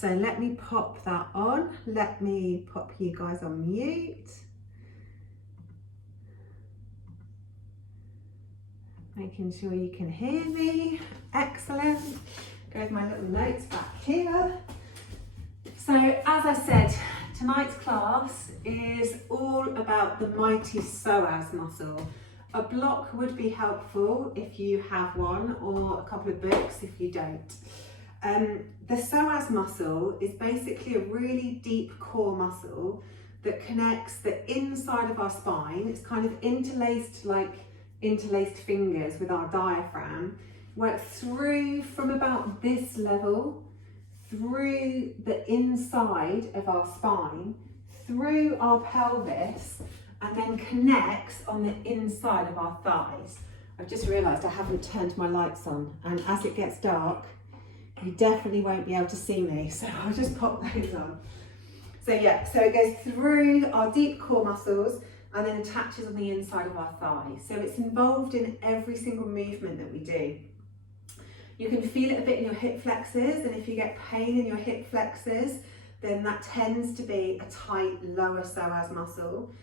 so let me pop that on. Let me pop you guys on mute. Making sure you can hear me. Excellent. Go with my little notes back here. So as I said, tonight's class is all about the mighty psoas muscle. A block would be helpful if you have one, or a couple of books if you don't. The psoas muscle is basically a really deep core muscle that connects the inside of our spine. It's kind of interlaced like interlaced fingers with our diaphragm. Work through from about this level, through the inside of our spine, through our pelvis, and then connects on the inside of our thighs. I've just realised I haven't turned my lights on, and as it gets dark, you definitely won't be able to see me, so I'll just pop those on. So yeah, so it goes through our deep core muscles and then attaches on the inside of our thighs. So it's involved in every single movement that we do. You can feel it a bit in your hip flexors, and if you get pain in your hip flexors, then that tends to be a tight lower psoas muscle.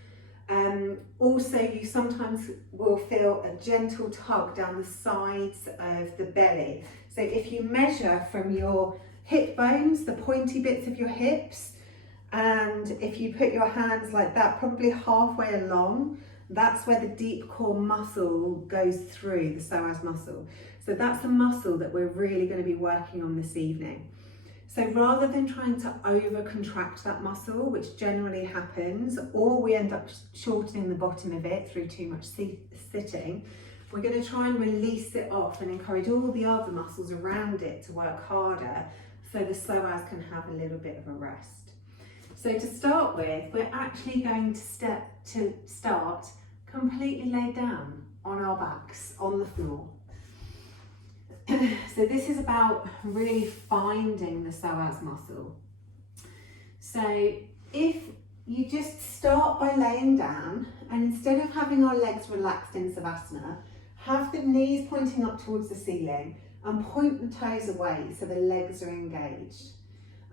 Also, you sometimes will feel a gentle tug down the sides of the belly. So if you measure from your hip bones, the pointy bits of your hips, and if you put your hands like that, probably halfway along, that's where the deep core muscle goes through, the psoas muscle. So that's the muscle that we're really going to be working on this evening. So rather than trying to over contract that muscle, which generally happens, or we end up shortening the bottom of it through too much sitting, we're going to try and release it off and encourage all the other muscles around it to work harder so the psoas can have a little bit of a rest. So to start with, we're actually going to start completely laid down on our backs on the floor. So this is about really finding the psoas muscle. So if you just start by laying down, and instead of having our legs relaxed in Savasana, have the knees pointing up towards the ceiling and point the toes away so the legs are engaged.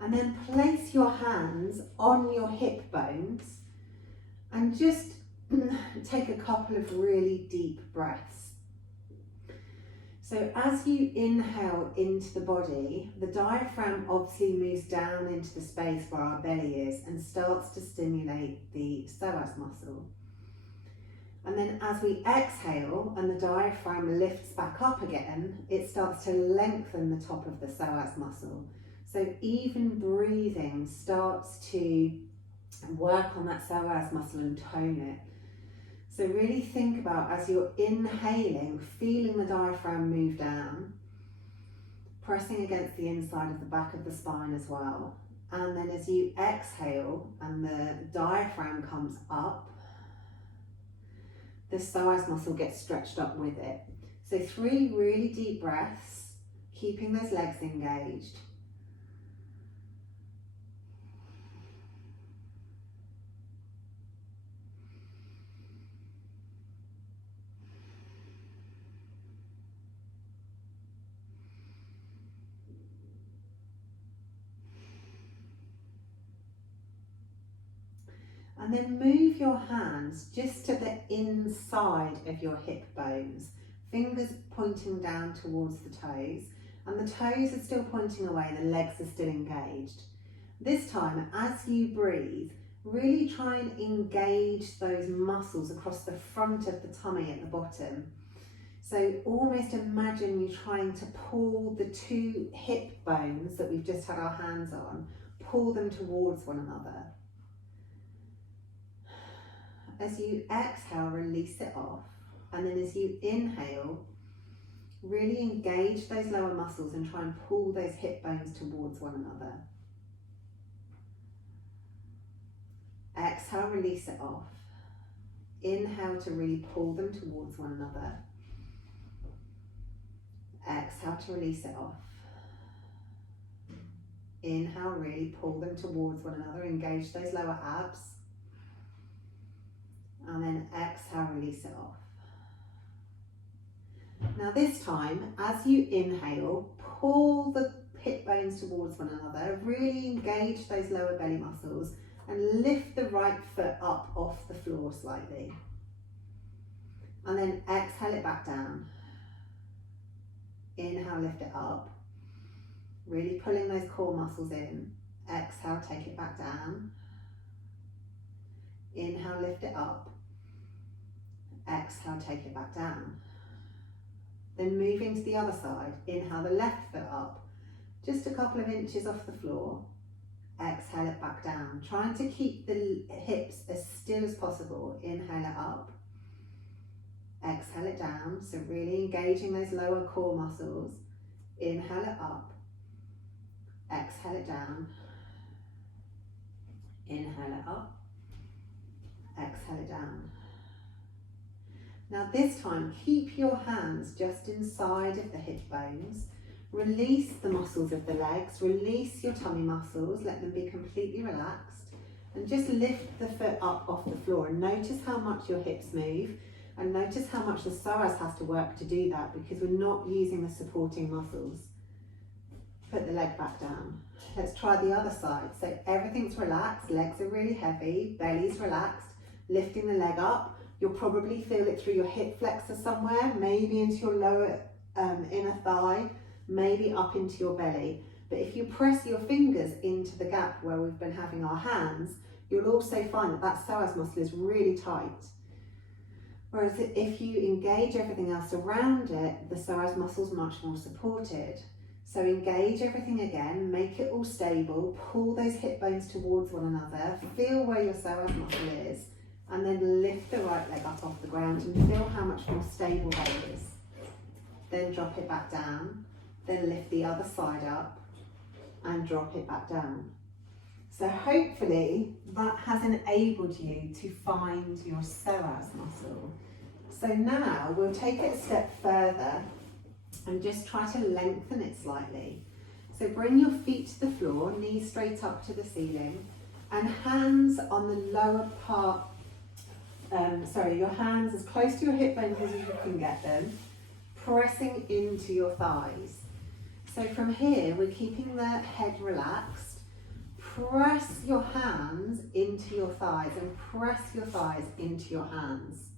And then place your hands on your hip bones and just take a couple of really deep breaths. So as you inhale into the body, the diaphragm obviously moves down into the space where our belly is and starts to stimulate the psoas muscle. And then as we exhale and the diaphragm lifts back up again, it starts to lengthen the top of the psoas muscle. So even breathing starts to work on that psoas muscle and tone it. So really think about, as you're inhaling, feeling the diaphragm move down, pressing against the inside of the back of the spine as well. And then as you exhale and the diaphragm comes up, the psoas muscle gets stretched up with it. So 3 really deep breaths, keeping those legs engaged. And then move your hands just to the inside of your hip bones, fingers pointing down towards the toes, and the toes are still pointing away, the legs are still engaged. This time, as you breathe, really try and engage those muscles across the front of the tummy at the bottom. So almost imagine you trying to pull the 2 hip bones that we've just had our hands on, pull them towards one another. As you exhale, release it off, and then as you inhale, really engage those lower muscles and try and pull those hip bones towards one another. Exhale, release it off. Inhale to really pull them towards one another. Exhale to release it off. Inhale, really pull them towards one another, engage those lower abs. And then exhale, release it off. Now this time, as you inhale, pull the hip bones towards one another. Really engage those lower belly muscles and lift the right foot up off the floor slightly. And then exhale it back down. Inhale, lift it up. Really pulling those core muscles in. Exhale, take it back down. Inhale, lift it up. Exhale, take it back down. Then moving to the other side. Inhale the left foot up, just a couple of inches off the floor. Exhale it back down. Trying to keep the hips as still as possible. Inhale it up. Exhale it down. So really engaging those lower core muscles. Inhale it up. Exhale it down. Inhale it up. Exhale it down. Now this time, keep your hands just inside of the hip bones. Release the muscles of the legs, release your tummy muscles, let them be completely relaxed, and just lift the foot up off the floor and notice how much your hips move, and notice how much the psoas has to work to do that because we're not using the supporting muscles. Put the leg back down. Let's try the other side. So everything's relaxed, legs are really heavy, belly's relaxed, lifting the leg up. You'll probably feel it through your hip flexor somewhere, maybe into your lower inner thigh, maybe up into your belly. But if you press your fingers into the gap where we've been having our hands, you'll also find that that psoas muscle is really tight. Whereas if you engage everything else around it, the psoas muscle is much more supported. So engage everything again, make it all stable, pull those hip bones towards one another, feel where your psoas muscle is, and then lift the right leg up off the ground and feel how much more stable that is. Then drop it back down, then lift the other side up and drop it back down. So hopefully that has enabled you to find your psoas muscle. So now we'll take it a step further and just try to lengthen it slightly. So bring your feet to the floor, knees straight up to the ceiling, and hands on the lower part, your hands as close to your hip bones as you can get them, pressing into your thighs. So from here, we're keeping the head relaxed. Press your hands into your thighs and press your thighs into your hands.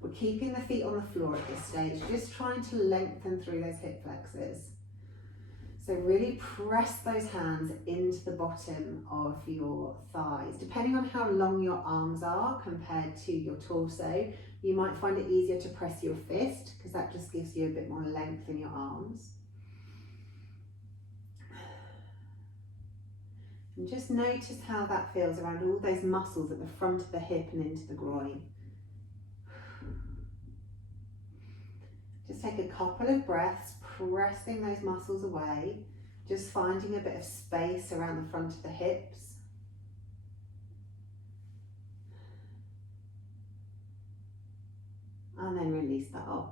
We're keeping the feet on the floor at this stage, just trying to lengthen through those hip flexors. So really press those hands into the bottom of your thighs. Depending on how long your arms are compared to your torso, you might find it easier to press your fist because that just gives you a bit more length in your arms. And just notice how that feels around all those muscles at the front of the hip and into the groin. Just take a couple of breaths, pressing those muscles away, just finding a bit of space around the front of the hips. And then release that off.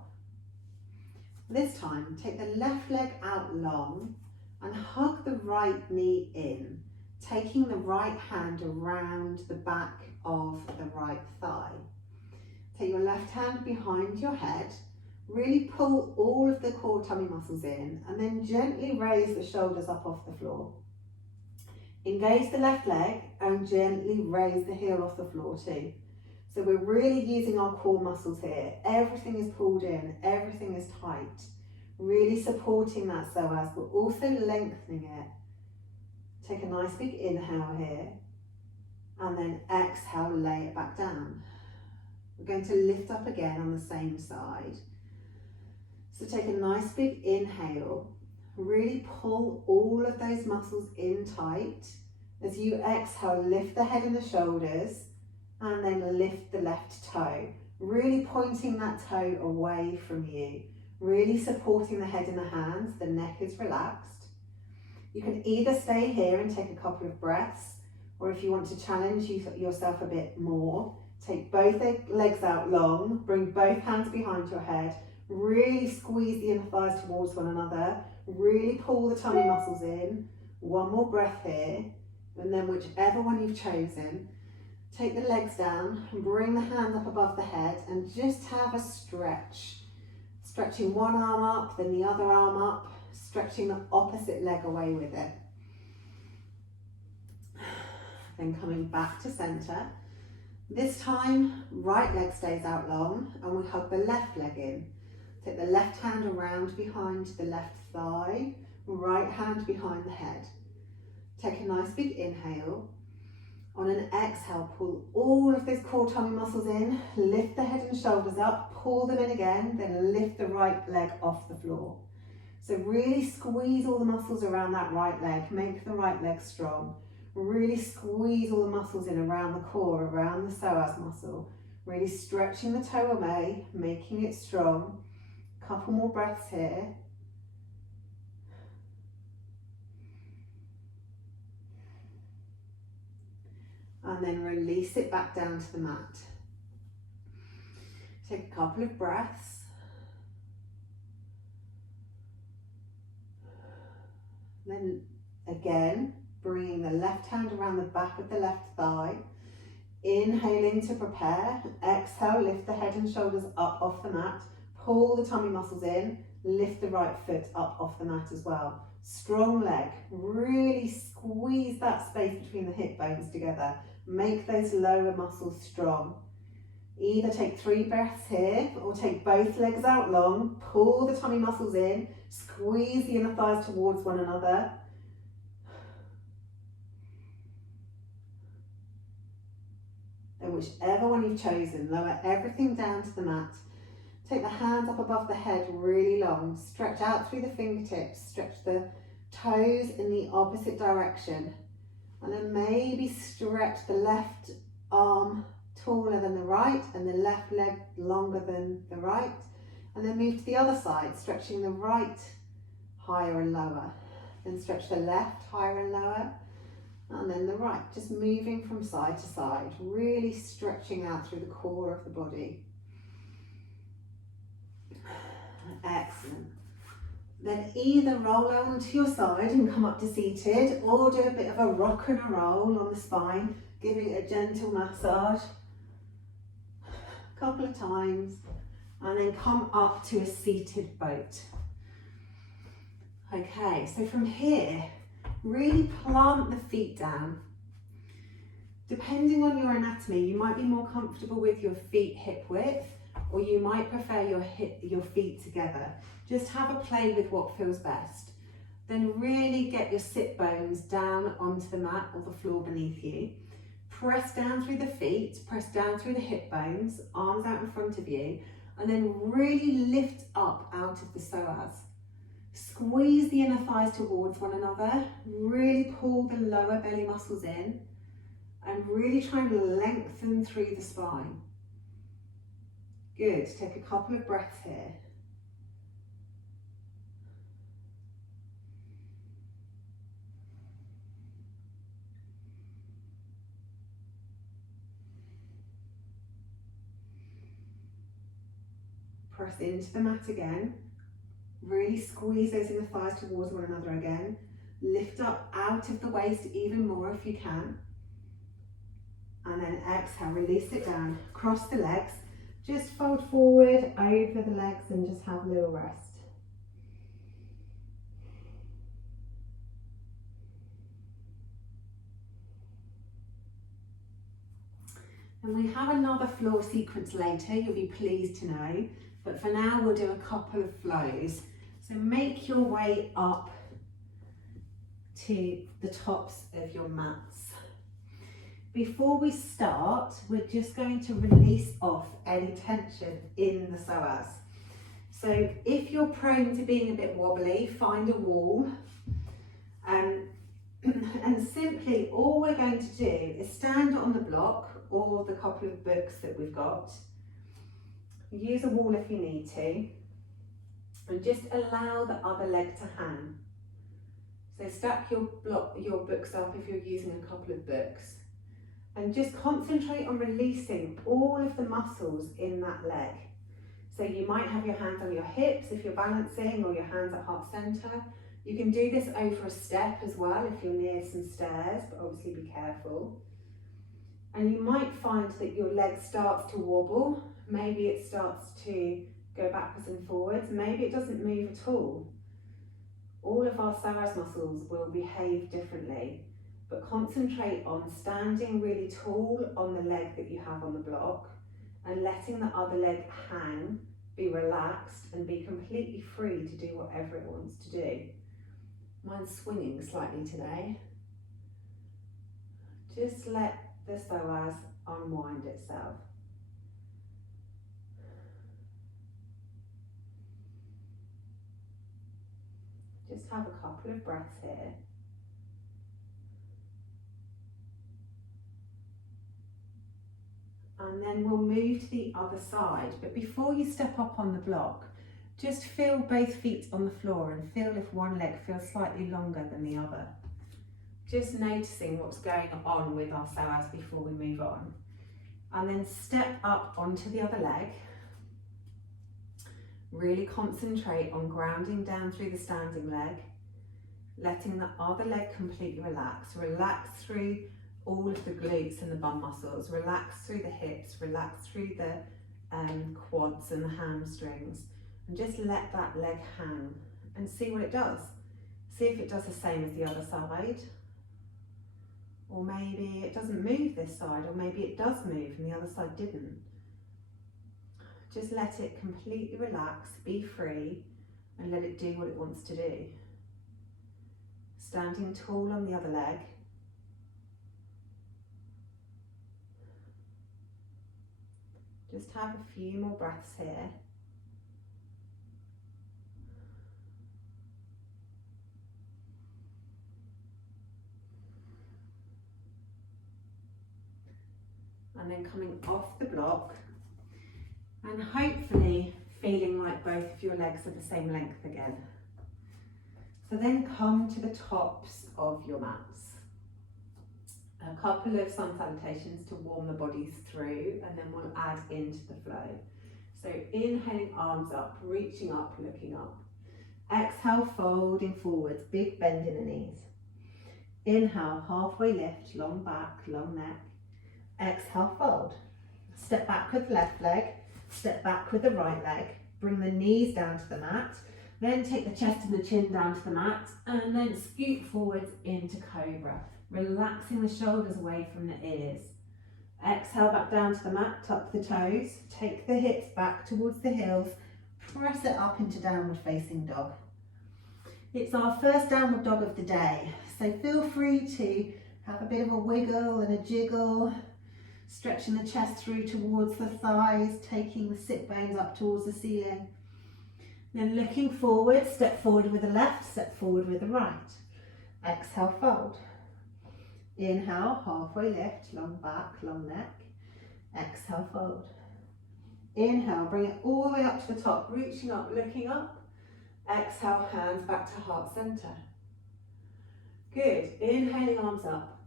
This time, take the left leg out long and hug the right knee in, taking the right hand around the back of the right thigh. Take your left hand behind your head. Really pull all of the core tummy muscles in and then gently raise the shoulders up off the floor. Engage the left leg and gently raise the heel off the floor too. So we're really using our core muscles here. Everything is pulled in, everything is tight. Really supporting that psoas, but also lengthening it. Take a nice big inhale here and then exhale, lay it back down. We're going to lift up again on the same side. So take a nice big inhale, really pull all of those muscles in tight. As you exhale, lift the head and the shoulders and then lift the left toe, really pointing that toe away from you, really supporting the head and the hands, the neck is relaxed. You can either stay here and take a couple of breaths, or if you want to challenge yourself a bit more, take both legs out long, bring both hands behind your head, really squeeze the inner thighs towards one another, really pull the tummy muscles in. One more breath here, and then whichever one you've chosen, take the legs down and bring the hands up above the head and just have a stretch. Stretching one arm up, then the other arm up, stretching the opposite leg away with it. Then coming back to center. This time, right leg stays out long and we hug the left leg in. Take the left hand around behind the left thigh, right hand behind the head. Take a nice big inhale. On an exhale, pull all of those core tummy muscles in, lift the head and shoulders up, pull them in again, then lift the right leg off the floor. So really squeeze all the muscles around that right leg, make the right leg strong. Really squeeze all the muscles in around the core, around the psoas muscle. Really stretching the toe away, making it strong. Couple more breaths here. And then release it back down to the mat. Take a couple of breaths. Then again, bringing the left hand around the back of the left thigh. Inhaling to prepare. Exhale, lift the head and shoulders up off the mat. Pull the tummy muscles in. Lift the right foot up off the mat as well. Strong leg. Really squeeze that space between the hip bones together. Make those lower muscles strong. Either take 3 breaths here or take both legs out long. Pull the tummy muscles in. Squeeze the inner thighs towards one another. Then whichever one you've chosen, lower everything down to the mat. Take the hands up above the head really long. Stretch out through the fingertips. Stretch the toes in the opposite direction. And then maybe stretch the left arm taller than the right and the left leg longer than the right. And then move to the other side, stretching the right higher and lower. Then stretch the left higher and lower. And then the right, just moving from side to side, really stretching out through the core of the body. Excellent. Then either roll onto your side and come up to seated, or do a bit of a rock and a roll on the spine, giving it a gentle massage. A couple of times, and then come up to a seated boat. Okay, so from here, really plant the feet down. Depending on your anatomy, you might be more comfortable with your feet hip width, or you might prefer your feet together. Just have a play with what feels best. Then really get your sit bones down onto the mat or the floor beneath you. Press down through the feet, press down through the hip bones, arms out in front of you, and then really lift up out of the psoas. Squeeze the inner thighs towards one another, really pull the lower belly muscles in, and really try and lengthen through the spine. Good, take a couple of breaths here. Press into the mat again. Really squeeze those inner thighs towards one another again. Lift up out of the waist even more if you can. And then exhale, release it down. Cross the legs. Just fold forward over the legs and just have a little rest. And we have another floor sequence later, you'll be pleased to know. But for now, we'll do a couple of flows. So make your way up to the tops of your mats. Before we start, we're just going to release off any tension in the psoas. So if you're prone to being a bit wobbly, find a wall. And simply all we're going to do is stand on the block or the couple of books that we've got. Use a wall if you need to. And just allow the other leg to hang. So stack your books up if you're using a couple of books. And just concentrate on releasing all of the muscles in that leg. So you might have your hands on your hips if you're balancing, or your hands at heart center. You can do this over a step as well if you're near some stairs, but obviously be careful. And you might find that your leg starts to wobble. Maybe it starts to go backwards and forwards. Maybe it doesn't move at all. all of our psoas muscles will behave differently, but concentrate on standing really tall on the leg that you have on the block and letting the other leg hang, be relaxed and be completely free to do whatever it wants to do. Mine's swinging slightly today. Just let the psoas unwind itself. Just have a couple of breaths here. And then we'll move to the other side. But before you step up on the block, just feel both feet on the floor and feel if one leg feels slightly longer than the other. Just noticing what's going on with our psoas before we move on. And then step up onto the other leg. Really concentrate on grounding down through the standing leg, letting the other leg completely relax. Relax through all of the glutes and the bum muscles. Relax through the hips, relax through the quads and the hamstrings. And just let that leg hang and see what it does. See if it does the same as the other side. Or maybe it doesn't move this side, or maybe it does move and the other side didn't. Just let it completely relax, be free, and let it do what it wants to do. Standing tall on the other leg. Just have a few more breaths here. And then coming off the block and hopefully feeling like both of your legs are the same length again. So then come to the tops of your mats. A couple of sun salutations to warm the bodies through, and then we'll add into the flow. So inhaling, arms up, reaching up, looking up. Exhale, folding forwards, big bend in the knees. Inhale, halfway lift, long back, long neck. Exhale, fold. Step back with the left leg, step back with the right leg. Bring the knees down to the mat. Then take the chest and the chin down to the mat, and then scoot forwards into cobra. Relaxing the shoulders away from the ears. Exhale back down to the mat, tuck the toes, take the hips back towards the heels, press it up into downward facing dog. It's our first downward dog of the day, so feel free to have a bit of a wiggle and a jiggle, stretching the chest through towards the thighs, taking the sit bones up towards the ceiling. Then looking forward, step forward with the left, step forward with the right. Exhale, fold. Inhale, halfway lift, long back, long neck. Exhale, fold. Inhale, bring it all the way up to the top, reaching up, looking up. Exhale, hands back to heart center. Good. Inhaling, arms up.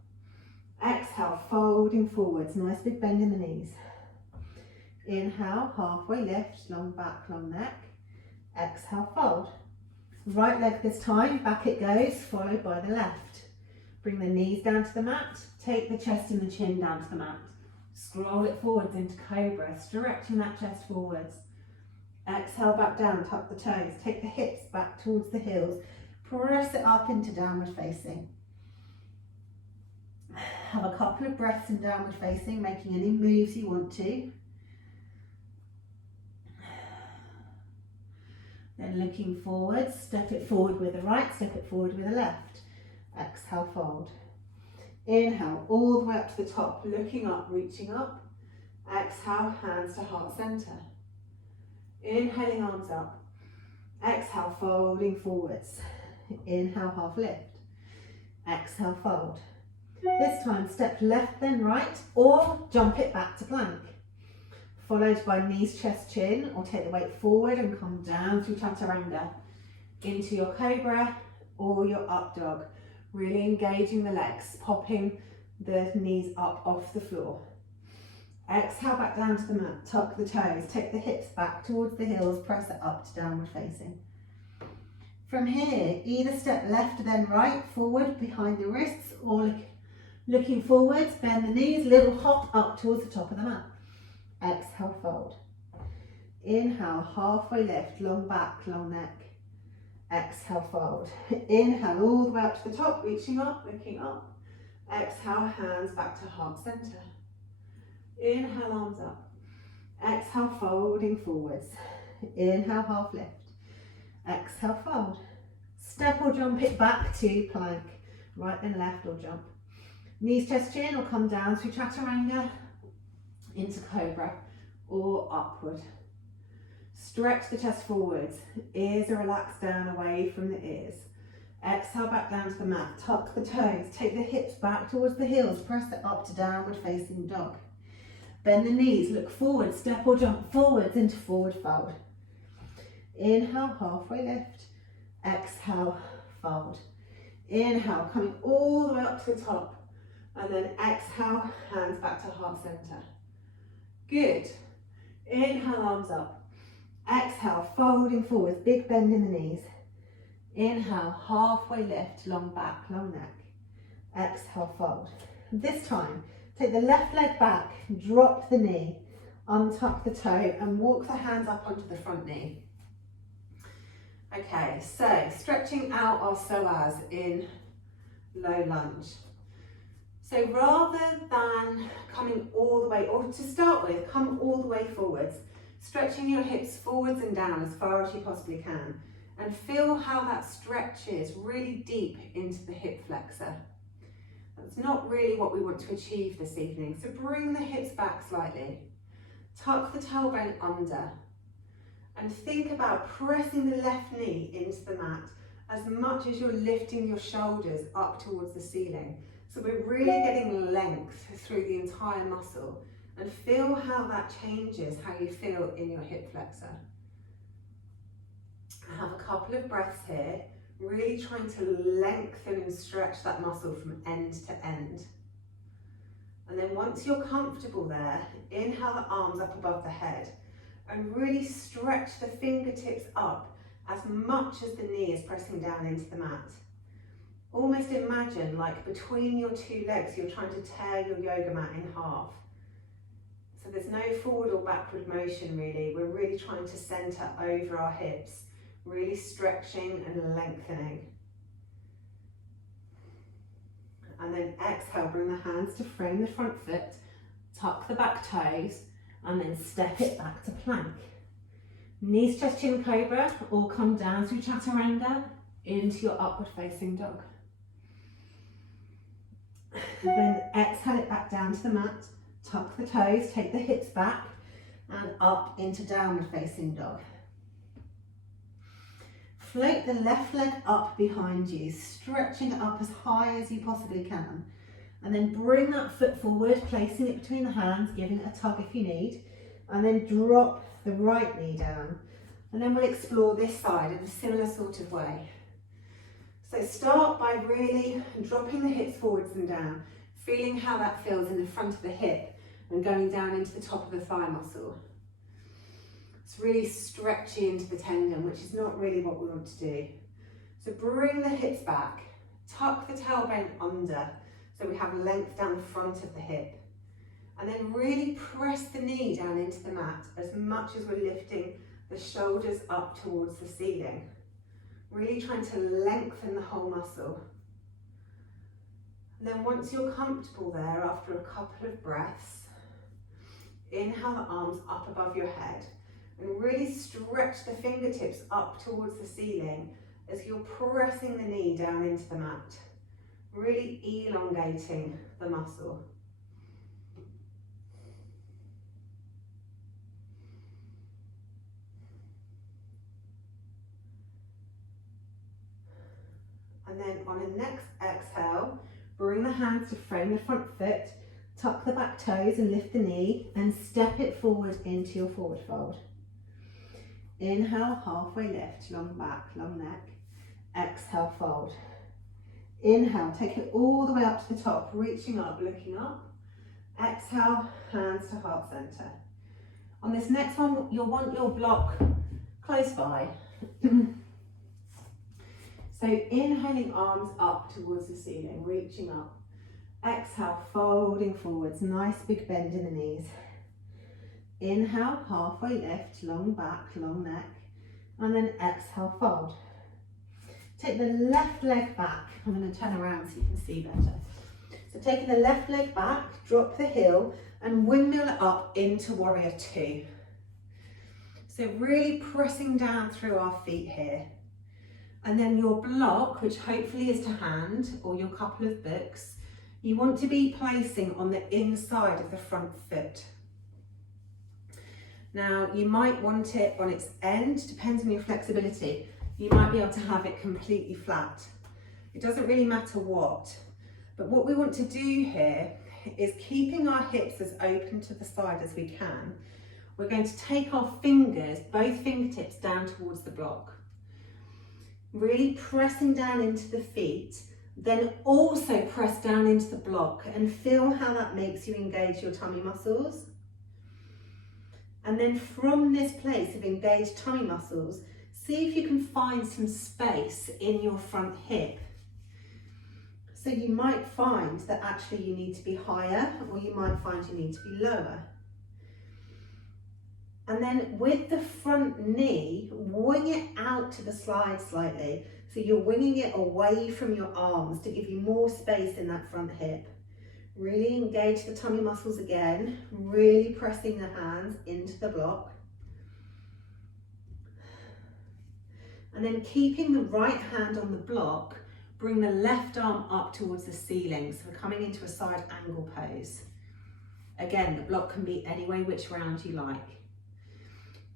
Exhale, folding forwards. Nice big bend in the knees. Inhale, halfway lift, long back, long neck. Exhale, fold. Right leg this time, back it goes, followed by the left. Bring the knees down to the mat, take the chest and the chin down to the mat. Scroll it forwards into cobra, stretching that chest forwards. Exhale, back down, tuck the toes, take the hips back towards the heels, press it up into downward facing. Have a couple of breaths in downward facing, making any moves you want to. Then looking forward, step it forward with the right, step it forward with the left. Exhale, fold. Inhale, all the way up to the top, looking up, reaching up. Exhale, hands to heart center. Inhaling, arms up. Exhale, folding forwards. Inhale, half lift. Exhale, fold. This time, step left then right, or jump it back to plank. Followed by knees, chest, chin, or take the weight forward and come down through chaturanga into your cobra or your up dog. Really engaging the legs, popping the knees up off the floor. Exhale back down to the mat, tuck the toes, take the hips back towards the heels, press it up to downward facing. From here, either step left then right, forward behind the wrists, or looking forwards, bend the knees, little hop up towards the top of the mat. Exhale, fold. Inhale, halfway lift, long back, long neck. exhale, fold. Inhale all the way up to the top, reaching up, looking up. Exhale, hands back to heart center. Inhale, arms up. Exhale, folding forwards. Inhale, half lift. Exhale, fold. Step or jump it back to plank. Right and left or jump. Knees, chest, chin, or come down through chaturanga into cobra or upward. Stretch the chest forwards. Ears are relaxed down away from the ears. Exhale back down to the mat. Tuck the toes. Take the hips back towards the heels. Press it up to downward facing dog. Bend the knees. Look forward. Step or jump forwards into forward fold. Inhale, halfway lift. Exhale, fold. Inhale, coming all the way up to the top. And then exhale, hands back to heart center. Good. Inhale, arms up. Exhale, folding forwards, big bend in the knees. Inhale, halfway lift, long back, long neck. Exhale, fold. This time, take the left leg back, drop the knee, untuck the toe, and walk the hands up onto the front knee. Okay, so stretching out our psoas in low lunge. So rather than coming all the way, or to start with, come all the way forwards, stretching your hips forwards and down as far as you possibly can, and feel how that stretches really deep into the hip flexor. That's not really what we want to achieve this evening, so bring the hips back slightly. Tuck the tailbone under, and think about pressing the left knee into the mat as much as you're lifting your shoulders up towards the ceiling. So we're really getting length through the entire muscle, and feel how that changes how you feel in your hip flexor. Have a couple of breaths here, really trying to lengthen and stretch that muscle from end to end. And then once you're comfortable there, inhale the arms up above the head and really stretch the fingertips up as much as the knee is pressing down into the mat. Almost imagine like between your two legs you're trying to tear your yoga mat in half. So there's no forward or backward motion really, we're really trying to center over our hips, really stretching and lengthening. And then exhale, bring the hands to frame the front foot, tuck the back toes, and then step it back to plank. Knees, chest, chin, cobra, or come down through chaturanga into your upward facing dog. And then exhale it back down to the mat, tuck the toes, take the hips back, and up into downward facing dog. Float the left leg up behind you, stretching it up as high as you possibly can. And then bring that foot forward, placing it between the hands, giving it a tug if you need. And then drop the right knee down. And then we'll explore this side in a similar sort of way. So start by really dropping the hips forwards and down, feeling how that feels in the front of the hip and going down into the top of the thigh muscle. It's really stretchy into the tendon, which is not really what we want to do. So bring the hips back, tuck the tailbone under, so we have length down the front of the hip. And then really press the knee down into the mat as much as we're lifting the shoulders up towards the ceiling. Really trying to lengthen the whole muscle. And then once you're comfortable there, after a couple of breaths, inhale the arms up above your head and really stretch the fingertips up towards the ceiling as you're pressing the knee down into the mat. Really elongating the muscle. And then on a next exhale, bring the hands to frame the front foot, tuck the back toes and lift the knee and step it forward into your forward fold. Inhale, halfway lift, long back, long neck. Exhale, fold. Inhale, take it all the way up to the top, reaching up, looking up. Exhale, hands to heart center. On this next one, you'll want your block close by. So inhaling, arms up towards the ceiling, reaching up. Exhale, folding forwards, nice big bend in the knees. Inhale, halfway lift, long back, long neck. And then exhale, fold. take the left leg back. I'm going to turn around so you can see better. So taking the left leg back, drop the heel and windmill it up into warrior two. So really pressing down through our feet here. And then your block, which hopefully is to hand, or your couple of books, you want to be placing on the inside of the front foot. Now, you might want it on its end, depends on your flexibility. You might be able to have it completely flat. It doesn't really matter what. But what we want to do here is keeping our hips as open to the side as we can. We're going to take our fingers, both fingertips, down towards the block. Really pressing down into the feet, then also press down into the block and feel how that makes you engage your tummy muscles. And then from this place of engaged tummy muscles, see if you can find some space in your front hip. So you might find that actually you need to be higher, or you might find you need to be lower. And then with the front knee, wing it out to the side slightly. So you're winging it away from your arms to give you more space in that front hip. Really engage the tummy muscles again, really pressing the hands into the block. And then keeping the right hand on the block, bring the left arm up towards the ceiling. So we're coming into a side angle pose. Again, the block can be any way which round you like.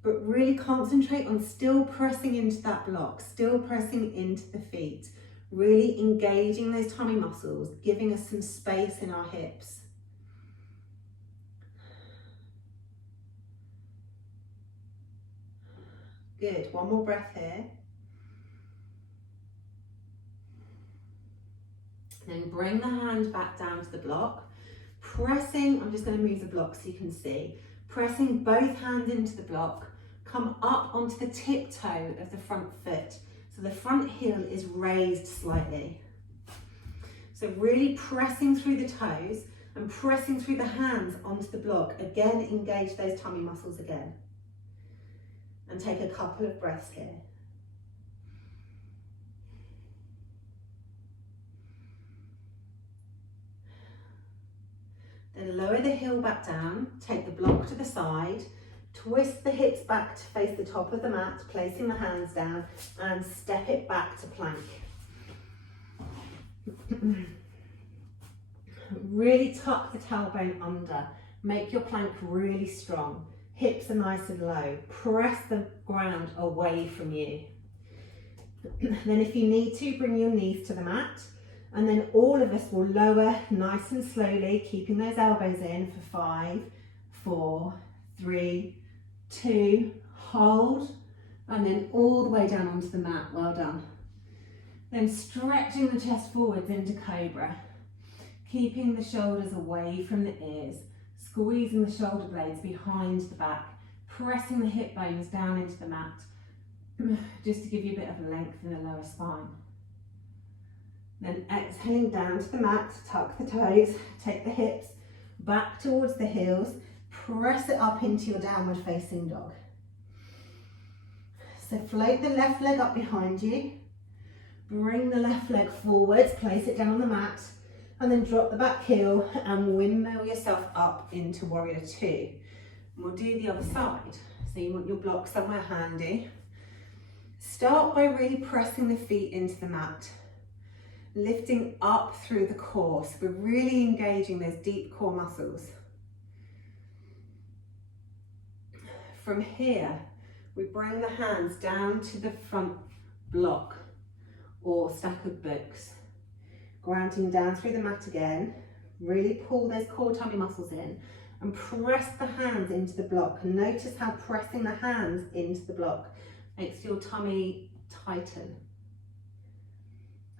But really concentrate on still pressing into that block, still pressing into the feet, really engaging those tummy muscles, giving us some space in our hips. Good, one more breath here. Then bring the hand back down to the block, pressing, I'm just going to move the block so you can see, pressing both hands into the block. Come up onto the tiptoe of the front foot. So the front heel is raised slightly. So really pressing through the toes and pressing through the hands onto the block. Again, engage those tummy muscles again. And take a couple of breaths here. Then lower the heel back down, take the block to the side, twist the hips back to face the top of the mat, placing the hands down, and step it back to plank. Really tuck the tailbone under. Make your plank really strong. Hips are nice and low. Press the ground away from you. Then if you need to, bring your knees to the mat. And then all of us will lower nice and slowly, keeping those elbows in for 5, 4, 3, 2, hold, and then all the way down onto the mat. Well done. Then stretching the chest forwards into cobra, keeping the shoulders away from the ears, squeezing the shoulder blades behind the back, pressing the hip bones down into the mat, just to give you a bit of length in the lower spine. Then exhaling down to the mat, tuck the toes, take the hips back towards the heels, press it up into your downward facing dog. So float the left leg up behind you, bring the left leg forwards, place it down on the mat, and then drop the back heel and windmill yourself up into warrior two. And we'll do the other side. So you want your block somewhere handy. Start by really pressing the feet into the mat, lifting up through the core. So we're really engaging those deep core muscles. From here, we bring the hands down to the front block or stack of books. Grounding down through the mat again. Really pull those core tummy muscles in and press the hands into the block. And notice how pressing the hands into the block makes your tummy tighten.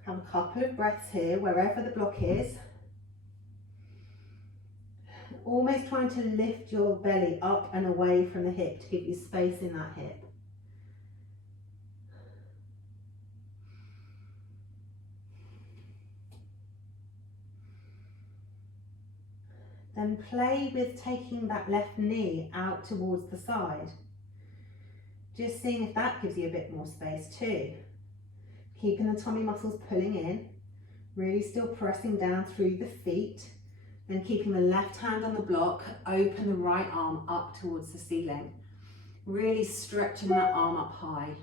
Have a couple of breaths here, wherever the block is. Almost trying to lift your belly up and away from the hip to give you space in that hip. Then play with taking that left knee out towards the side. Just seeing if that gives you a bit more space too. keeping the tummy muscles pulling in, really still pressing down through the feet, and keeping the left hand on the block, open the right arm up towards the ceiling. Really stretching that arm up high.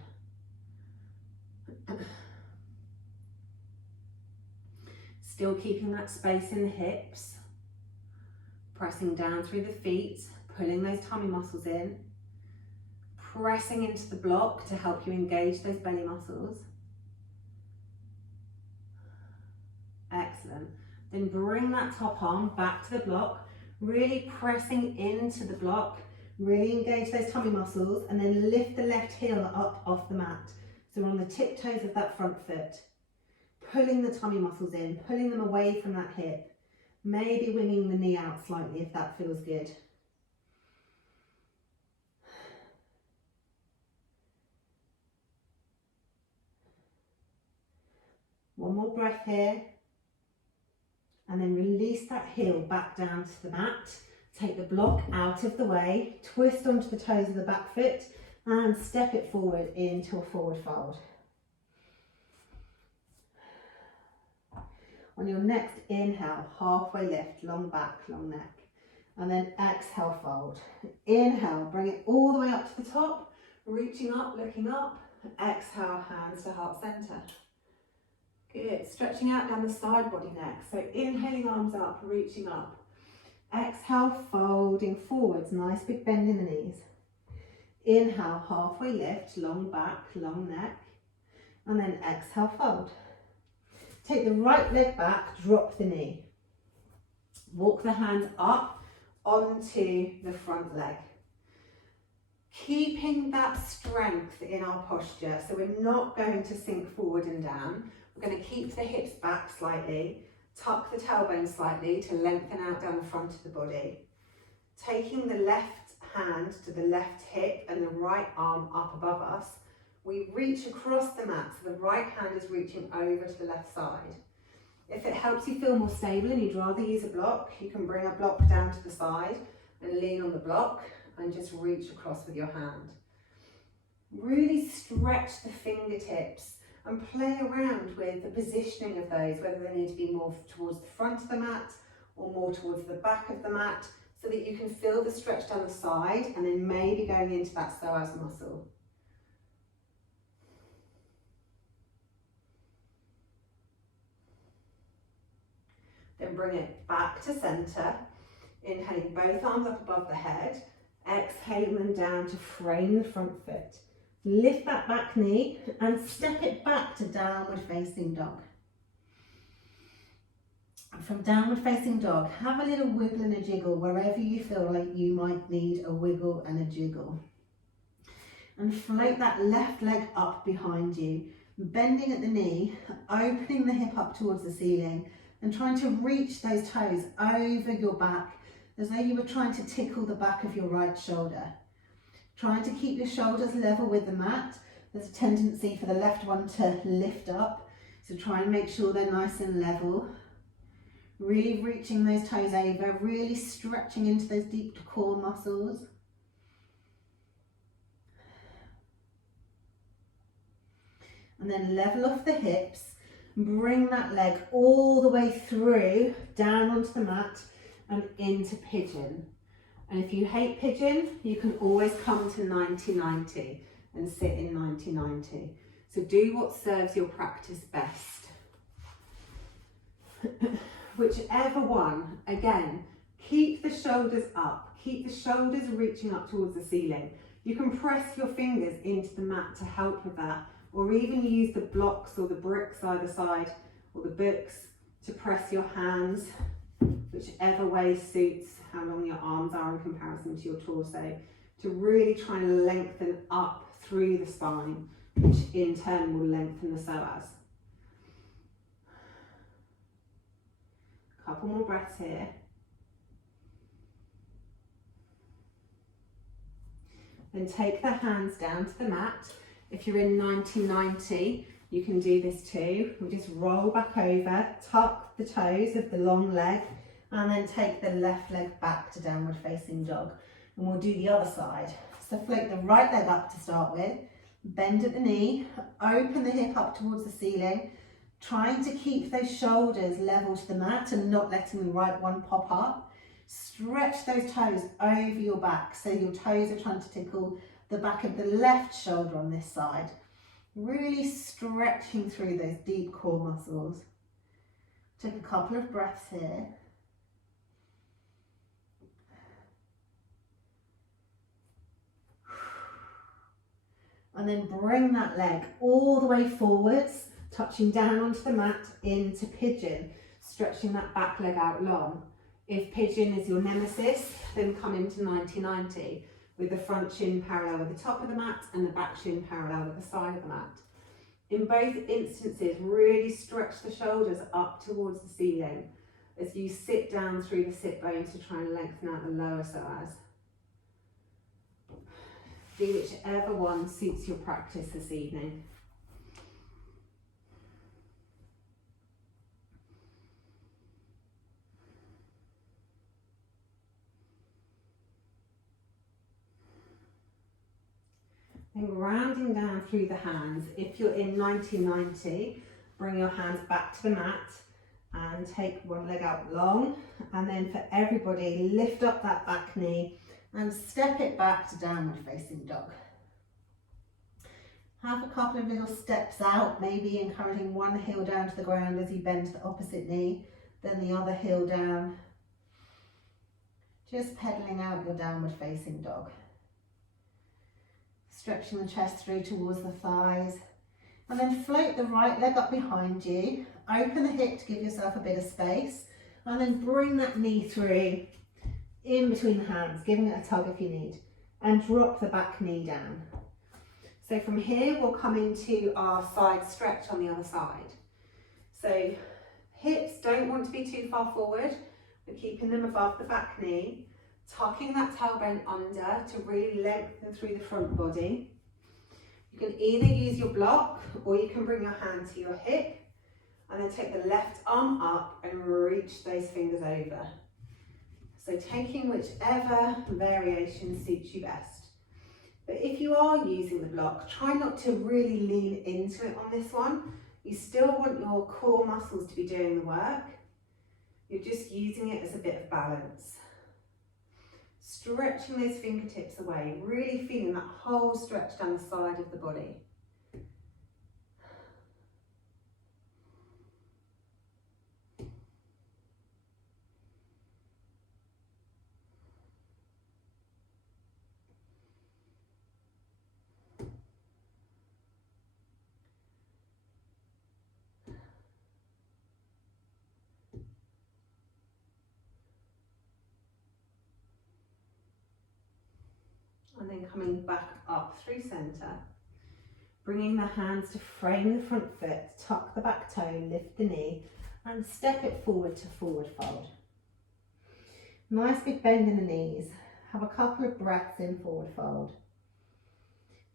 Still keeping that space in the hips, pressing down through the feet, pulling those tummy muscles in, pressing into the block to help you engage those belly muscles. Excellent. Then bring that top arm back to the block, really pressing into the block, really engage those tummy muscles, and then lift the left heel up off the mat. So we're on the tiptoes of that front foot, pulling the tummy muscles in, pulling them away from that hip, maybe winging the knee out slightly if that feels good. One more breath here, and then release that heel back down to the mat. Take the block out of the way, twist onto the toes of the back foot, and step it forward into a forward fold. On your next inhale, halfway lift, long back, long neck, and then exhale, fold. Inhale, bring it all the way up to the top, reaching up, looking up. Exhale, hands to heart center. Good, stretching out down the side body neck. So inhaling, arms up, reaching up. Exhale, folding forwards, nice big bend in the knees. Inhale, halfway lift, long back, long neck, and then exhale, fold. Take the right leg back, drop the knee. Walk the hands up onto the front leg. Keeping that strength in our posture, so we're not going to sink forward and down. We're going to keep the hips back slightly, tuck the tailbone slightly to lengthen out down the front of the body. Taking the left hand to the left hip and the right arm up above us, we reach across the mat, so the right hand is reaching over to the left side. If it helps you feel more stable and you'd rather use a block, you can bring a block down to the side and lean on the block and just reach across with your hand. Really stretch the fingertips and play around with the positioning of those, whether they need to be more towards the front of the mat or more towards the back of the mat, so that you can feel the stretch down the side and then maybe going into that psoas muscle. Then bring it back to center, inhaling both arms up above the head, exhaling them down to frame the front foot. Lift that back knee and step it back to downward facing dog. From downward facing dog, have a little wiggle and a jiggle wherever you feel like you might need a wiggle and a jiggle. And float that left leg up behind you, bending at the knee, opening the hip up towards the ceiling, and trying to reach those toes over your back as though you were trying to tickle the back of your right shoulder. Trying to keep your shoulders level with the mat. There's a tendency for the left one to lift up, so try and make sure they're nice and level. Really reaching those toes over, really stretching into those deep core muscles. And then level off the hips, bring that leg all the way through, down onto the mat and into pigeon. And if you hate pigeon, you can always come to 90-90 and sit in 90-90. So do what serves your practice best. Whichever one, again, keep the shoulders up, keep the shoulders reaching up towards the ceiling. You can press your fingers into the mat to help with that, or even use the blocks or the bricks either side, or the books to press your hands, whichever way suits how long your arms are in comparison to your torso, to really try and lengthen up through the spine, which in turn will lengthen the psoas. Couple more breaths here. Then take the hands down to the mat. If you're in 90-90, you can do this too. We'll just roll back over, tuck the toes of the long leg, and then take the left leg back to downward facing dog. And we'll do the other side. So float the right leg up to start with, Bend at the knee, open the hip up towards the ceiling, trying to keep those shoulders level to the mat and not letting the right one pop up. Stretch those toes over your back, so your toes are trying to tickle the back of the left shoulder on this side. Really stretching through those deep core muscles. Take a couple of breaths here. And then bring that leg all the way forwards, touching down onto the mat into pigeon, stretching that back leg out long. If pigeon is your nemesis, then come into 90-90 with the front shin parallel with the top of the mat and the back shin parallel with the side of the mat. In both instances, really stretch the shoulders up towards the ceiling as you sit down through the sit bones to try and lengthen out the lower psoas. Do whichever one suits your practice this evening. And rounding down through the hands. If you're in 90-90, bring your hands back to the mat and take one leg out long. And then for everybody, lift up that back knee and step it back to downward facing dog. Have a couple of little steps out, maybe encouraging one heel down to the ground as you bend to the opposite knee, then the other heel down. Just pedaling out your downward facing dog. Stretching the chest through towards the thighs. And then float the right leg up behind you. Open the hip to give yourself a bit of space. And then bring that knee through in between the hands, giving it a tug if you need. And drop the back knee down. So from here, we'll come into our side stretch on the other side. So hips don't want to be too far forward. We're keeping them above the back knee. Tucking that tailbone under to really lengthen through the front body. You can either use your block or you can bring your hand to your hip and then take the left arm up and reach those fingers over. So taking whichever variation suits you best. But if you are using the block, try not to really lean into it on this one. You still want your core muscles to be doing the work. You're just using it as a bit of balance. Stretching those fingertips away, really feeling that whole stretch down the side of the body. And then coming back up through centre, bringing the hands to frame the front foot, tuck the back toe, lift the knee and step it forward to forward fold. Nice big bend in the knees. Have a couple of breaths in forward fold.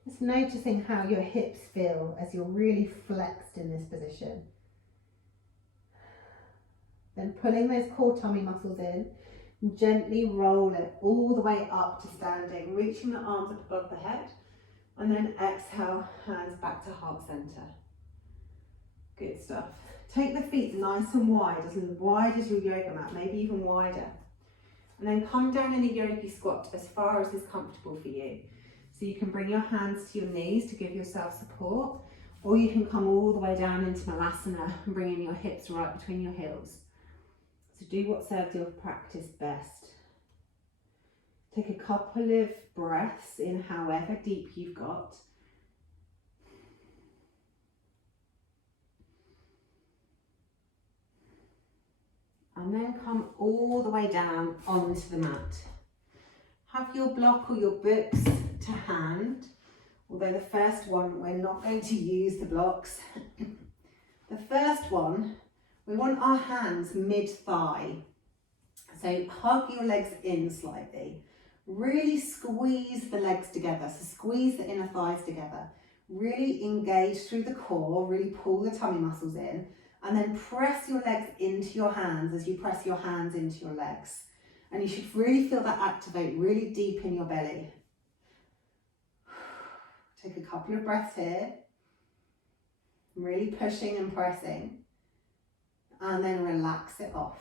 Just noticing how your hips feel as you're really flexed in this position. Then pulling those core tummy muscles in. Gently roll it all the way up to standing, reaching the arms up above the head, and then exhale, hands back to heart center. Good stuff. Take the feet nice and wide as your yoga mat, maybe even wider. And then come down in a yogi squat as far as is comfortable for you. So you can bring your hands to your knees to give yourself support, or you can come all the way down into Malasana and bring in your hips right between your heels. So do what serves your practice best. Take a couple of breaths in however deep you've got. And then come all the way down onto the mat. Have your block or your books to hand, although the first one we're not going to use the blocks. The first one, we want our hands mid-thigh. So hug your legs in slightly. Really squeeze the legs together. So squeeze the inner thighs together. Really engage through the core. Really pull the tummy muscles in. And then press your legs into your hands as you press your hands into your legs. And you should really feel that activate really deep in your belly. Take a couple of breaths here. Really pushing and pressing. And then relax it off.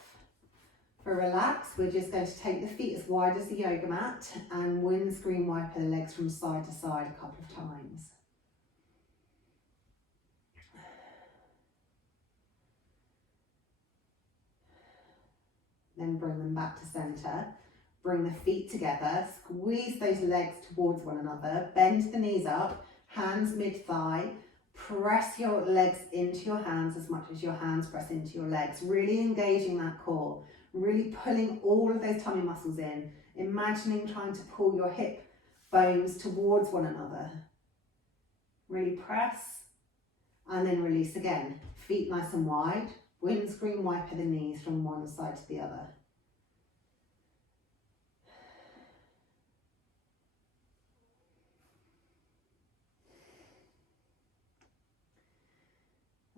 For relax, we're just going to take the feet as wide as the yoga mat and windscreen wiper the legs from side to side a couple of times. Then bring them back to center. Bring the feet together, squeeze those legs towards one another, bend the knees up, hands mid-thigh, press your legs into your hands as much as your hands press into your legs, really engaging that core, really pulling all of those tummy muscles in, imagining trying to pull your hip bones towards one another. Really press and then release again. Feet nice and wide, windscreen wiper the knees from one side to the other.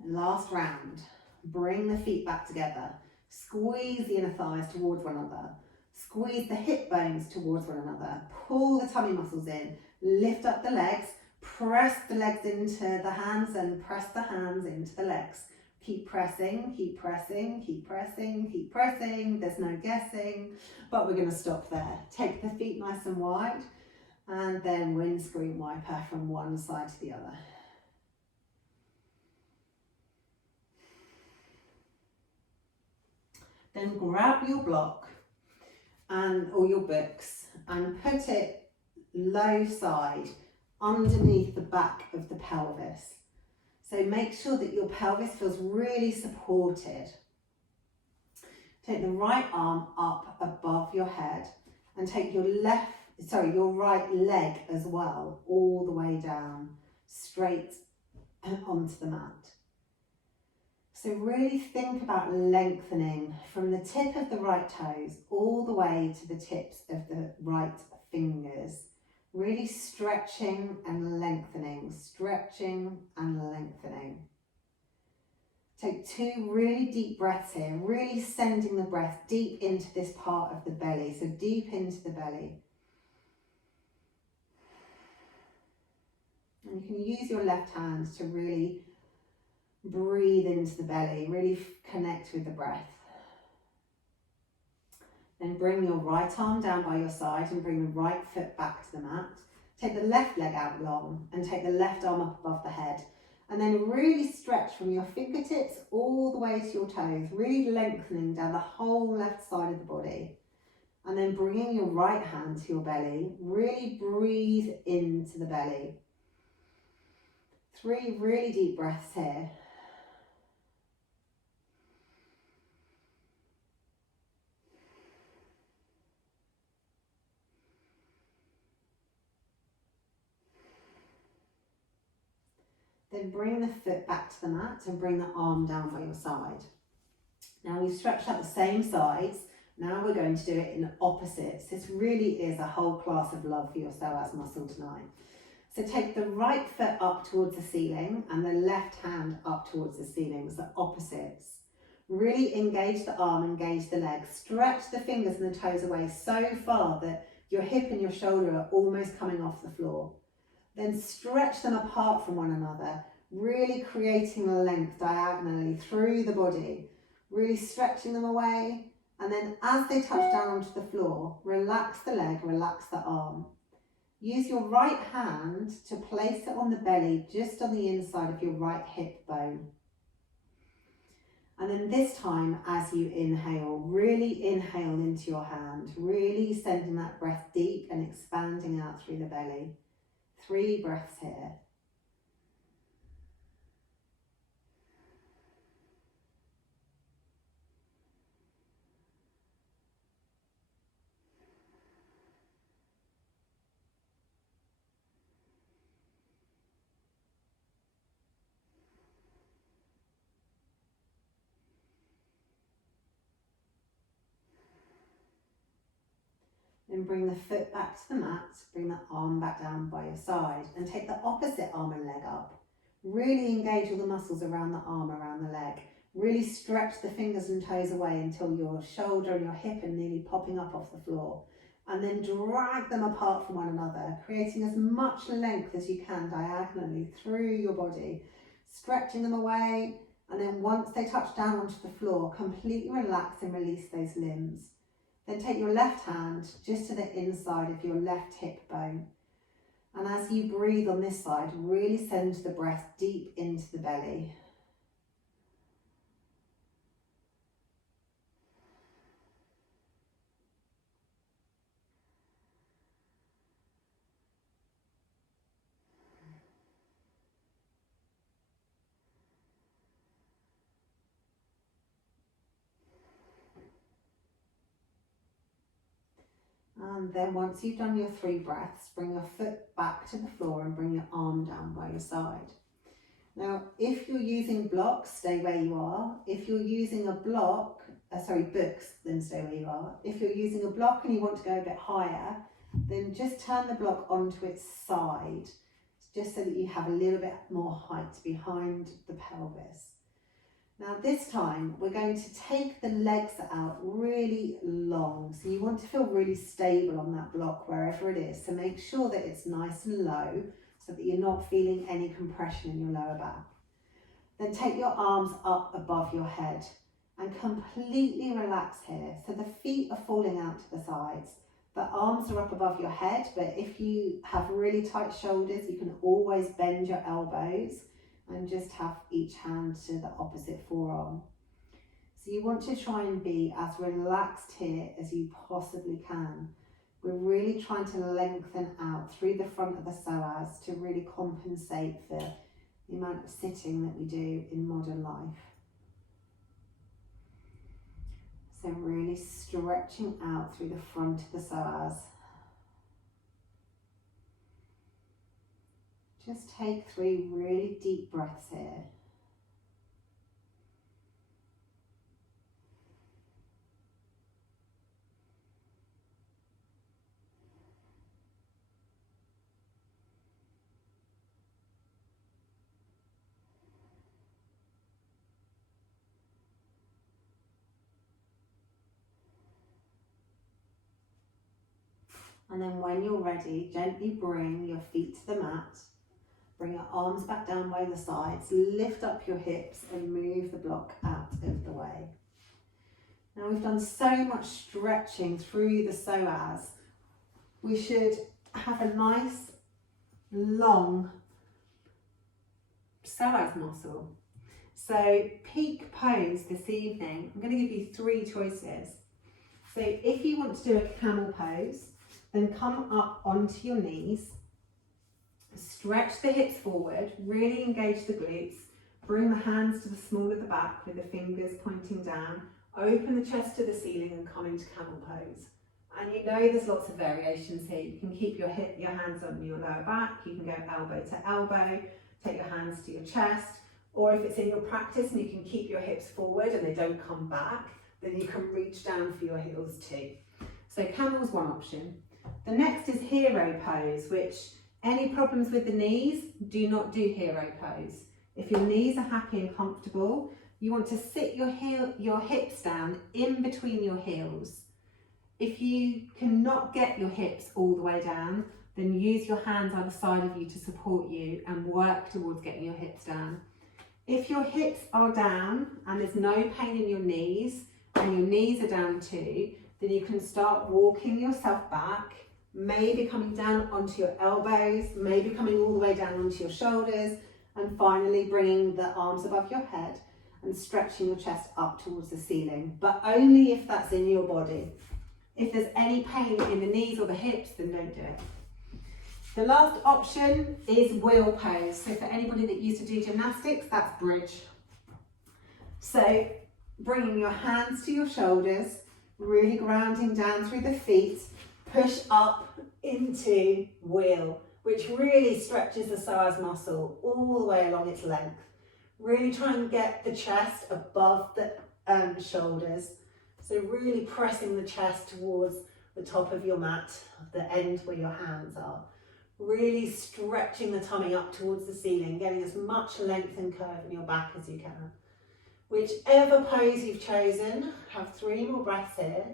Last round, bring the feet back together, squeeze the inner thighs towards one another, squeeze the hip bones towards one another, pull the tummy muscles in, lift up the legs, press the legs into the hands and press the hands into the legs. Keep pressing, keep pressing, keep pressing, keep pressing, there's no guessing, but we're going to stop there. Take the feet nice and wide and then windscreen wiper from one side to the other. Then grab your block or your books and put it low side underneath the back of the pelvis. So make sure that your pelvis feels really supported. Take the right arm up above your head and take your right leg as well, all the way down, straight onto the mat. So really think about lengthening from the tip of the right toes all the way to the tips of the right fingers. Really stretching and lengthening, stretching and lengthening. Take 2 really deep breaths here, really sending the breath deep into this part of the belly, so deep into the belly. And you can use your left hand to really breathe into the belly, really connect with the breath. Then bring your right arm down by your side and bring the right foot back to the mat. Take the left leg out long and take the left arm up above the head. And then really stretch from your fingertips all the way to your toes, really lengthening down the whole left side of the body. And then bringing your right hand to your belly, really breathe into the belly. 3 really deep breaths here. Then bring the foot back to the mat and bring the arm down by your side. Now we've stretched out the same sides. Now we're going to do it in opposites. This really is a whole class of love for your psoas muscle tonight. So take the right foot up towards the ceiling and the left hand up towards the ceiling, so opposites. Really engage the arm, engage the leg. Stretch the fingers and the toes away so far that your hip and your shoulder are almost coming off the floor. Then stretch them apart from one another, really creating length diagonally through the body, really stretching them away. And then as they touch down onto the floor, relax the leg, relax the arm. Use your right hand to place it on the belly, just on the inside of your right hip bone. And then this time, as you inhale, really inhale into your hand, really sending that breath deep and expanding out through the belly. 3 breaths here. Then bring the foot back to the mat, bring the arm back down by your side and take the opposite arm and leg up. Really engage all the muscles around the arm, around the leg. Really stretch the fingers and toes away until your shoulder and your hip are nearly popping up off the floor. and then drag them apart from one another, creating as much length as you can diagonally through your body, stretching them away, and then once they touch down onto the floor, completely relax and release those limbs. Then take your left hand just to the inside of your left hip bone. And as you breathe on this side, really send the breath deep into the belly. And then once you've done your 3 breaths, bring your foot back to the floor and bring your arm down by your side. Now, if you're using blocks, stay where you are. If you're using a block, books, then stay where you are. If you're using a block and you want to go a bit higher, then just turn the block onto its side, just so that you have a little bit more height behind the pelvis. Now this time we're going to take the legs out really long. So you want to feel really stable on that block wherever it is. So make sure that it's nice and low so that you're not feeling any compression in your lower back. Then take your arms up above your head and completely relax here. So the feet are falling out to the sides. The arms are up above your head, but if you have really tight shoulders, you can always bend your elbows and just have each hand to the opposite forearm. So you want to try and be as relaxed here as you possibly can. We're really trying to lengthen out through the front of the psoas to really compensate for the amount of sitting that we do in modern life. So really stretching out through the front of the psoas. Just take 3 really deep breaths here. And then when you're ready, gently bring your feet to the mat. Bring your arms back down by the sides, lift up your hips and move the block out of the way. Now we've done so much stretching through the psoas. We should have a nice long psoas muscle. So peak pose this evening, I'm going to give you 3 choices. So if you want to do a camel pose, then come up onto your knees. Stretch the hips forward, really engage the glutes, bring the hands to the small of the back with the fingers pointing down, open the chest to the ceiling and come into camel pose. And you know there's lots of variations here. You can keep your hands on your lower back, you can go elbow to elbow, take your hands to your chest, or if it's in your practice and you can keep your hips forward and they don't come back, then you can reach down for your heels too. So camel's one option. The next is hero pose, which any problems with the knees, do not do hero pose. If your knees are happy and comfortable, you want to sit your hips down in between your heels. If you cannot get your hips all the way down, then use your hands either side of you to support you and work towards getting your hips down. If your hips are down and there's no pain in your knees and your knees are down too, then you can start walking yourself back, maybe coming down onto your elbows, maybe coming all the way down onto your shoulders, and finally bringing the arms above your head and stretching your chest up towards the ceiling, but only if that's in your body. If there's any pain in the knees or the hips, then don't do it. The last option is wheel pose. So for anybody that used to do gymnastics, that's bridge. So bringing your hands to your shoulders, really grounding down through the feet, push up into wheel, which really stretches the psoas muscle all the way along its length. Really try and get the chest above the shoulders. So really pressing the chest towards the top of your mat, the end where your hands are. Really stretching the tummy up towards the ceiling, getting as much length and curve in your back as you can. Whichever pose you've chosen, have 3 more breaths here.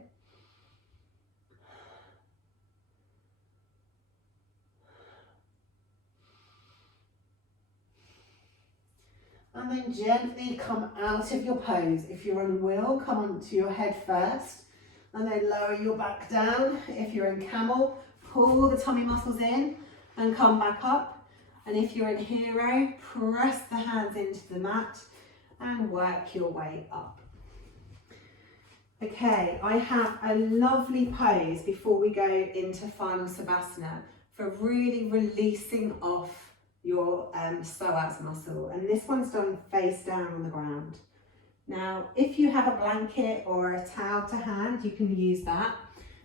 And then gently come out of your pose. If you're in wheel, come onto your head first and then lower your back down. If you're in camel, pull the tummy muscles in and come back up. And if you're in hero, press the hands into the mat and work your way up. Okay, I have a lovely pose before we go into final Savasana for really releasing off your psoas muscle, and this one's done face down on the ground. Now, if you have a blanket or a towel to hand, you can use that,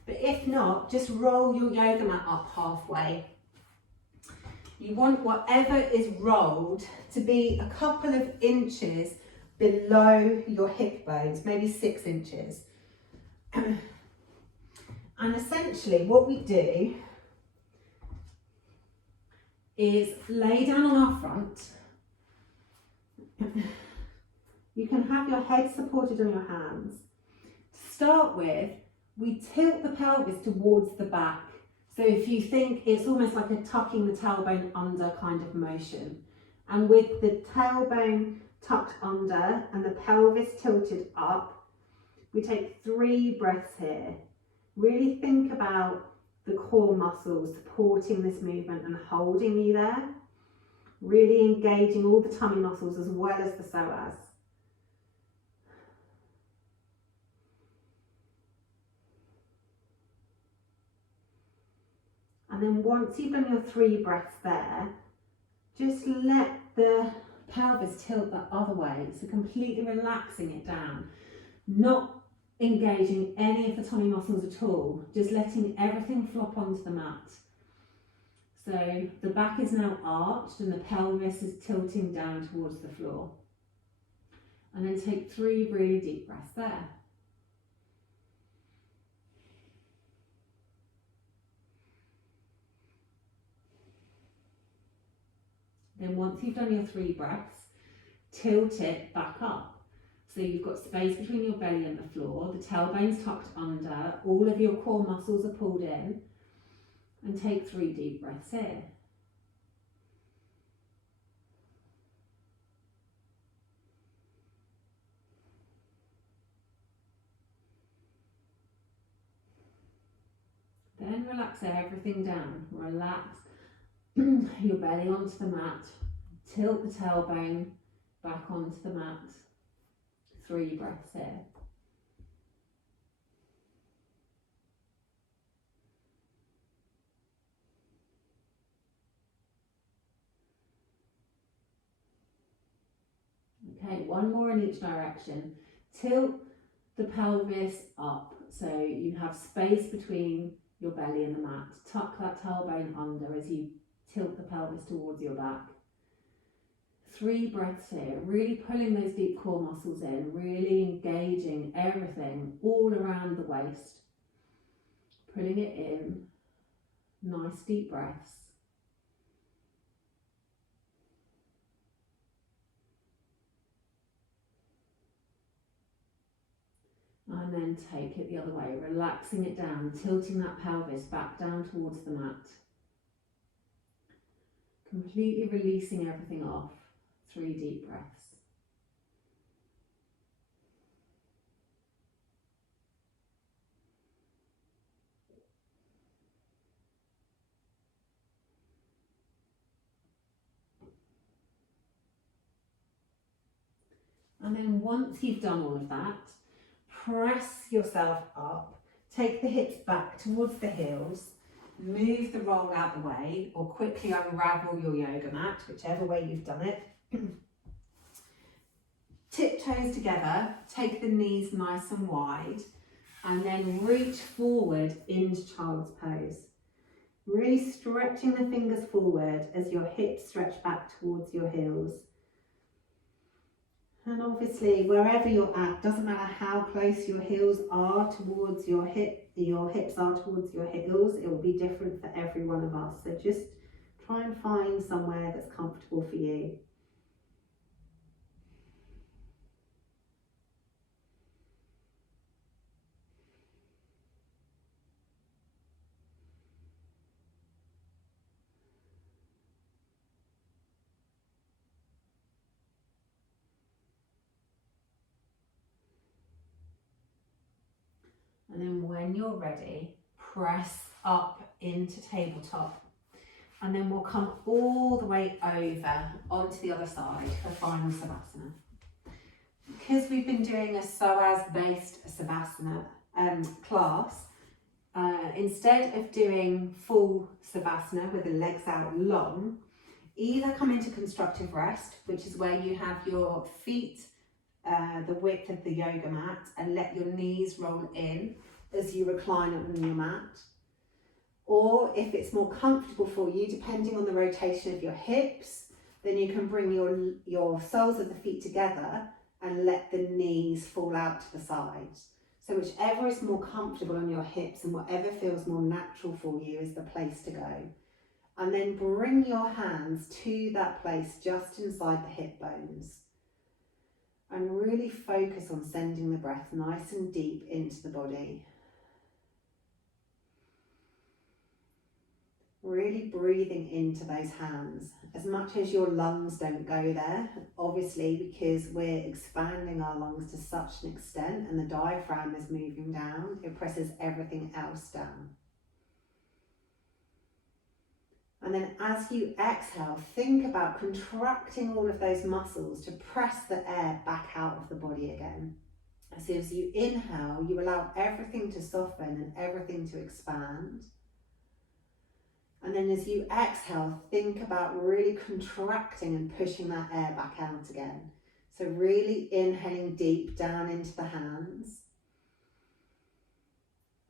but if not, just roll your yoga mat up halfway. You want whatever is rolled to be a couple of inches below your hip bones, maybe 6 inches. And essentially what we do is lay down on our front. You can have your head supported on your hands. To start with, we tilt the pelvis towards the back. So if you think it's almost like a tucking the tailbone under kind of motion. And with the tailbone tucked under and the pelvis tilted up, we take 3 breaths here. Really think about the core muscles supporting this movement and holding you there. Really engaging all the tummy muscles as well as the psoas. And then once you've done your 3 breaths there, just let the pelvis tilt the other way. So completely relaxing it down. Not engaging any of the tummy muscles at all, just letting everything flop onto the mat. So the back is now arched and the pelvis is tilting down towards the floor. And then take 3 really deep breaths there. Then once you've done your 3 breaths, tilt it back up. So you've got space between your belly and the floor, the tailbone's tucked under, all of your core muscles are pulled in, and take 3 deep breaths here. Then relax everything down. Relax your belly onto the mat, tilt the tailbone back onto the mat. 3 breaths here. Okay, 1 more in each direction. Tilt the pelvis up so you have space between your belly and the mat. Tuck that tailbone under as you tilt the pelvis towards your back. 3 breaths here, really pulling those deep core muscles in, really engaging everything all around the waist. Pulling it in, nice deep breaths. And then take it the other way, relaxing it down, tilting that pelvis back down towards the mat. Completely releasing everything off. 3 deep breaths. And then once you've done all of that, press yourself up, take the hips back towards the heels, move the roll out the way, or quickly unravel your yoga mat, whichever way you've done it. Tiptoes together, take the knees nice and wide, and then reach forward into child's pose. Really stretching the fingers forward as your hips stretch back towards your heels. And obviously, wherever you're at, doesn't matter how close your heels are towards your hips are towards your heels, it will be different for every one of us. So just try and find somewhere that's comfortable for you. And then when you're ready, press up into tabletop. And then we'll come all the way over onto the other side for final Savasana. Because we've been doing a Psoas based Savasana class, instead of doing full Savasana with the legs out long, either come into constructive rest, which is where you have your feet the width of the yoga mat and let your knees roll in as you recline on your mat. Or if it's more comfortable for you, depending on the rotation of your hips, then you can bring your soles of the feet together and let the knees fall out to the sides. So whichever is more comfortable on your hips and whatever feels more natural for you is the place to go. And then bring your hands to that place just inside the hip bones. And really focus on sending the breath nice and deep into the body. Really breathing into those hands, as much as your lungs don't go there, obviously, because we're expanding our lungs to such an extent and the diaphragm is moving down, it presses everything else down. And then as you exhale, think about contracting all of those muscles to press the air back out of the body again. So as you inhale, you allow everything to soften and everything to expand. And then as you exhale, think about really contracting and pushing that air back out again. So really inhaling deep down into the hands.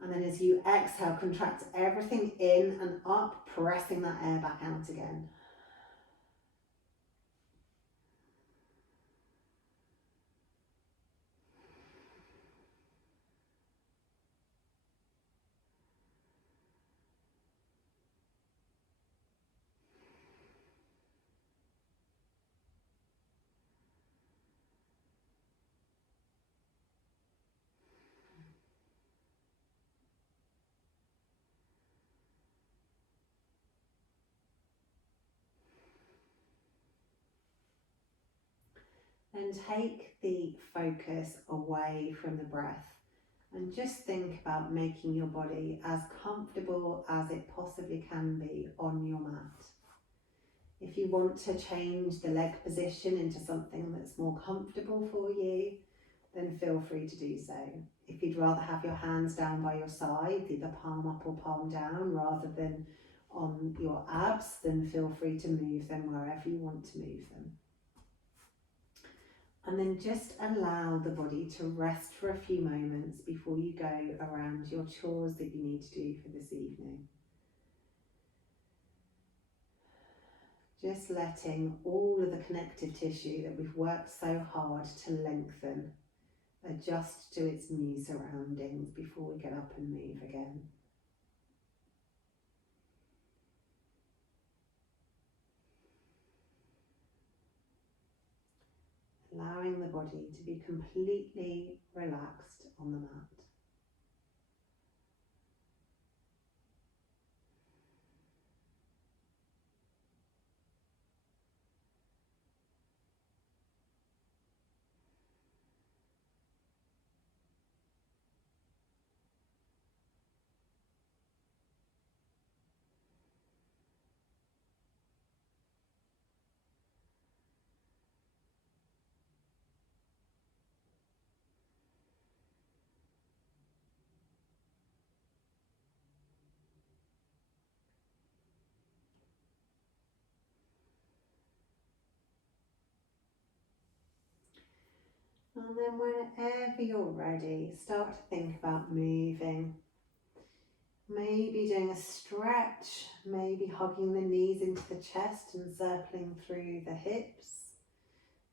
And then as you exhale, contract everything in and up, pressing that air back out again. Then take the focus away from the breath and just think about making your body as comfortable as it possibly can be on your mat. If you want to change the leg position into something that's more comfortable for you, then feel free to do so. If you'd rather have your hands down by your sides, either palm up or palm down, rather than on your abs, then feel free to move them wherever you want to move them. And then just allow the body to rest for a few moments before you go around your chores that you need to do for this evening. Just letting all of the connective tissue that we've worked so hard to lengthen adjust to its new surroundings before we get up and move again. Allowing the body to be completely relaxed on the mat. And then whenever you're ready, start to think about moving. Maybe doing a stretch, maybe hugging the knees into the chest and circling through the hips.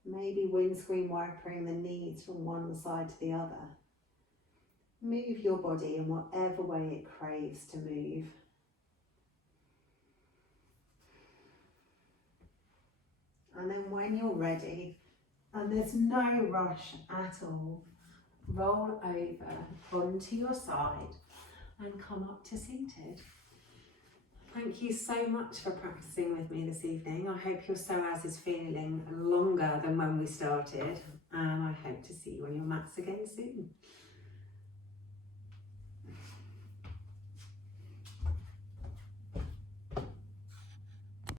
Maybe windscreen wipering the knees from one side to the other. Move your body in whatever way it craves to move. And then when you're ready, and there's no rush at all, roll over onto your side and come up to seated. Thank you so much for practicing with me this evening. I hope your psoas is feeling longer than when we started, and I hope to see you on your mats again soon.